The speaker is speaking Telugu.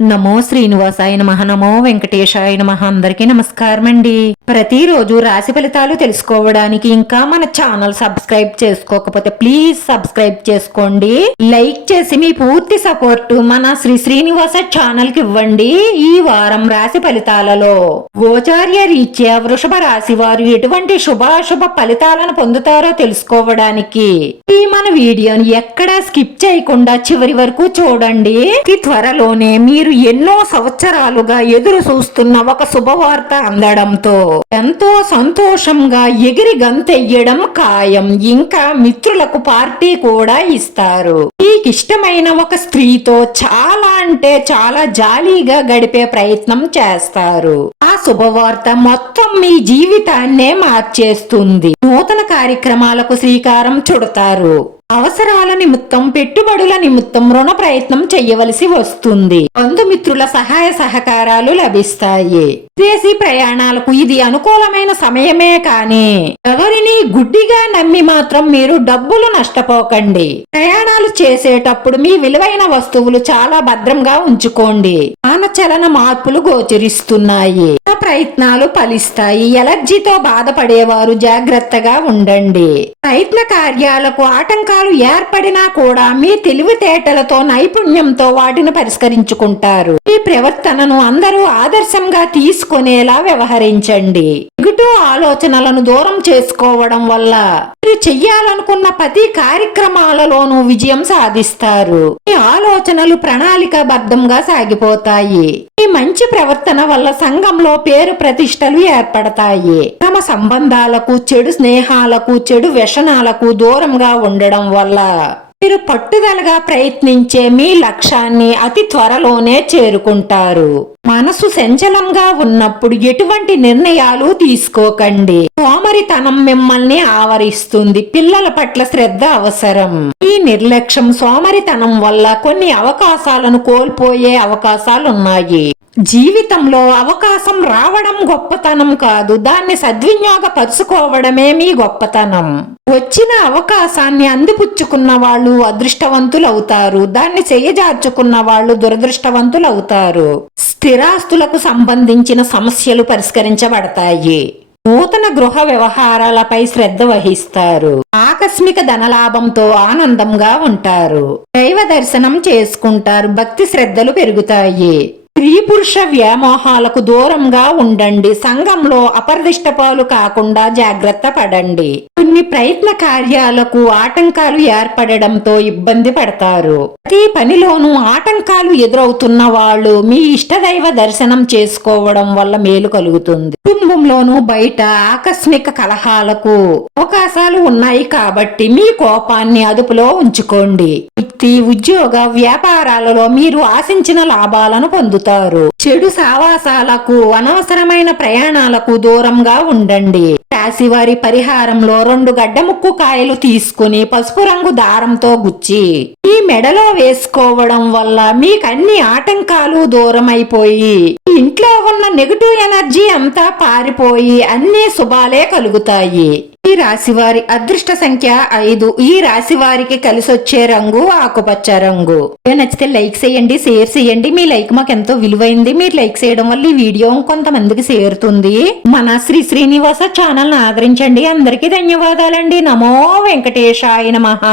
నమో శ్రీనివాసాయ నమః. నమో వెంకటేశాయ నమః. అందరికీ నమస్కారం అండి. ప్రతిరోజు రాశి ఫలితాలు తెలుసుకోవడానికి ఇంకా మన ఛానల్ సబ్స్క్రైబ్ చేసుకోకపోతే ప్లీజ్ సబ్స్క్రైబ్ చేసుకోండి. లైక్ చేసి మీ పూర్తి సపోర్ట్ మన శ్రీనివాస ఛానల్ కి ఇవ్వండి. ఈ వారం రాశి ఫలితాలలో గోచార్య రీత్యా వృషభ రాశి వారు ఎటువంటి శుభాశుభ ఫలితాలను పొందుతారో తెలుసుకోవడానికి ఈ మన వీడియోని ఎక్కడా స్కిప్ చేయకుండా చివరి వరకు చూడండి. త్వరలోనే మీరు ఎన్నో సంవత్సరాలుగా ఎదురు చూస్తున్న ఒక శుభవార్త అందడంతో ఎంతో సంతోషంగా ఎగిరి గంతెయ్యడం ఖాయం. ఇంకా మిత్రులకు పార్టీ కూడా ఇస్తారు. మీకిష్టమైన ఒక స్త్రీతో చాలా అంటే చాలా జాలీగా గడిపే ప్రయత్నం చేస్తారు. ఆ శుభవార్త మొత్తం మీ జీవితాన్నే మార్చేస్తుంది. నూతన కార్యక్రమాలకు శ్రీకారం చుడతారు. అవసరాల నిమిత్తం పెట్టుబడుల నిమిత్తం రుణ ప్రయత్నం చేయవలసి వస్తుంది. బంధుమిత్రుల సహాయ సహకారాలు లభిస్తాయి. విదేశీ ప్రయాణాలకు ఇది అనుకూలమైన సమయమే కానీ ఎవరిని గుడ్డిగా నమ్మి మాత్రం మీరు డబ్బులు నష్టపోకండి. ప్రయాణాలు చేసేటప్పుడు మీ విలువైన వస్తువులు చాలా భద్రంగా ఉంచుకోండి. చలన మార్పులు గోచరిస్తున్నాయి. ప్రయత్నాలు ఫలిస్తాయి. ఎలర్జీతో బాధపడేవారు జాగ్రత్తగా ఉండండి. ప్రయత్న కార్యాలకు ఆటంకాలు ఏర్పడినా కూడా మీ తెలివితేటలతో నైపుణ్యంతో వాటిని పరిష్కరించుకుంటారు. మీ ప్రవర్తనను అందరూ ఆదర్శంగా తీసుకునేలా వ్యవహరించండి. నెగటివ్ ఆలోచనలను దూరం చేసుకోవడం వల్ల మీరు చెయ్యాలనుకున్న ప్రతి కార్యక్రమాలలోనూ విజయం సాధిస్తారు. మీ ఆలోచనలు ప్రణాళికాబద్ధంగా సాగిపోతాయి. ఈ మంచి ప్రవర్తన వల్ల సంఘంలో పేరు ప్రతిష్టలు ఏర్పడతాయి. తమ సంబంధాలకు, చెడు స్నేహాలకు, చెడు వ్యసనాలకు దూరంగా ఉండడం వల్ల మీరు పట్టుదలగా ప్రయత్నించే మీ లక్ష్యాన్ని అతి త్వరలోనే చేరుకుంటారు. మనసు సంచలంగా ఉన్నప్పుడు ఎటువంటి నిర్ణయాలు తీసుకోకండి. సోమరితనం మిమ్మల్ని ఆవరిస్తుంది. పిల్లల పట్ల శ్రద్ధ అవసరం. ఈ నిర్లక్ష్యం సోమరితనం వల్ల కొన్ని అవకాశాలను కోల్పోయే అవకాశాలున్నాయి. జీవితంలో అవకాశం రావడం గొప్పతనం కాదు, దాన్ని సద్వినియోగపరుచుకోవడమే మీ గొప్పతనం. వచ్చిన అవకాశాన్ని అందిపుచ్చుకున్న వాళ్ళు అదృష్టవంతులవుతారు. దాన్ని చేయజార్చుకున్న వాళ్ళు దురదృష్టవంతులవుతారు. స్థిరాస్తులకు సంబంధించిన సమస్యలు పరిష్కరించబడతాయి. నూతన గృహ వ్యవహారాలపై శ్రద్ధ వహిస్తారు. ఆకస్మిక ధనలాభంతో ఆనందంగా ఉంటారు. దైవ దర్శనం చేసుకుంటారు. భక్తి శ్రద్ధలు పెరుగుతాయి. స్త్రీ పురుష వ్యామోహాలకు దూరంగా ఉండండి. సంఘంలో అపరిదిష్టపాలు కాకుండా జాగ్రత్త పడండి. కొన్ని ప్రయత్న కార్యాలకు ఆటంకాలు ఏర్పడడంతో ఇబ్బంది పడతారు. ప్రతి పనిలోనూ ఆటంకాలు ఎదురవుతున్న వాళ్ళు మీ ఇష్టదైవ దర్శనం చేసుకోవడం వల్ల మేలు కలుగుతుంది. కుటుంబంలోనూ బయట ఆకస్మిక కలహాలకు అవకాశాలు ఉన్నాయి కాబట్టి మీ కోపాన్ని అదుపులో ఉంచుకోండి. వృత్తి, ఉద్యోగ, వ్యాపారాలలో మీరు ఆశించిన లాభాలను పొందుతారు. చెడు సావాసాలకు, అనవసరమైన ప్రయాణాలకు దూరంగా ఉండండి. రాశివారి పరిహారంలో 2 గడ్డముక్కు కాయలు తీసుకుని పసుపు రంగు దారంతో గుచ్చి ఈ మెడలో వేసుకోవడం వల్ల మీకన్ని ఆటంకాలు దూరం అయిపోయి ఇంట్లో ఉన్న నెగటివ్ ఎనర్జీ అంతా పారిపోయి అన్ని శుభాలే కలుగుతాయి. ఈ రాశివారి అదృష్ట సంఖ్య 5. ఈ రాశి వారికి కలిసొచ్చే రంగు ఆకుపచ్చ రంగు. నచ్చితే లైక్ చేయండి, షేర్ చేయండి. మీ లైక్ మాకు ఎంతో విలువైంది. మీరు లైక్ చేయడం వల్ల ఈ వీడియో కొంతమందికి చేరుతుంది. మన శ్రీనివాస ఛానల్ ఆదరించండి. అందరికీ ధన్యవాదాలండి. నమో వెంకటేశాయ నమః.